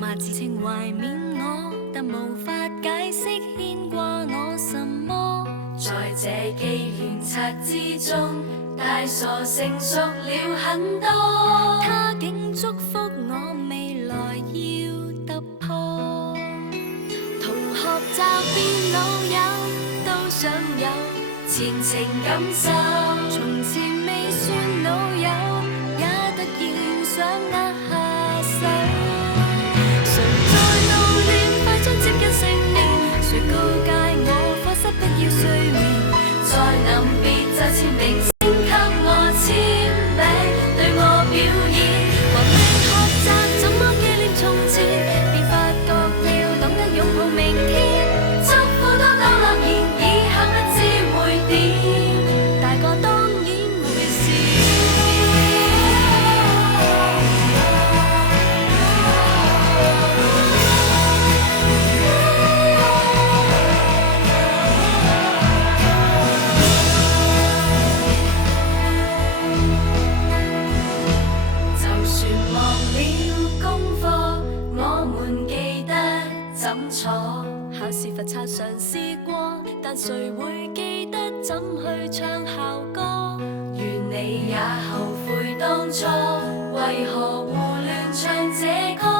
罵自稱懷緬我，但無法解釋牽掛我什麼。在這機緣冊之中，大傻成熟了很多。他竟祝福我未來要突破，同學習變老友都想有前程感受，從前未算老友，也突然想握下手。誰在怒亂快將接近成年，誰告誡我課室不要睡眠，在臨別就簽名聲給我簽名，對我表演，還未學習怎麼紀念從前，便發覺了懂得擁抱明天，祝福都當諾言，以後不知會點，大個當然會笑。就算忘了功課，我們記得怎坐。考試罰抄嘗試過，但誰會記得怎去唱校歌？願你也後悔當初，為何胡亂唱這歌。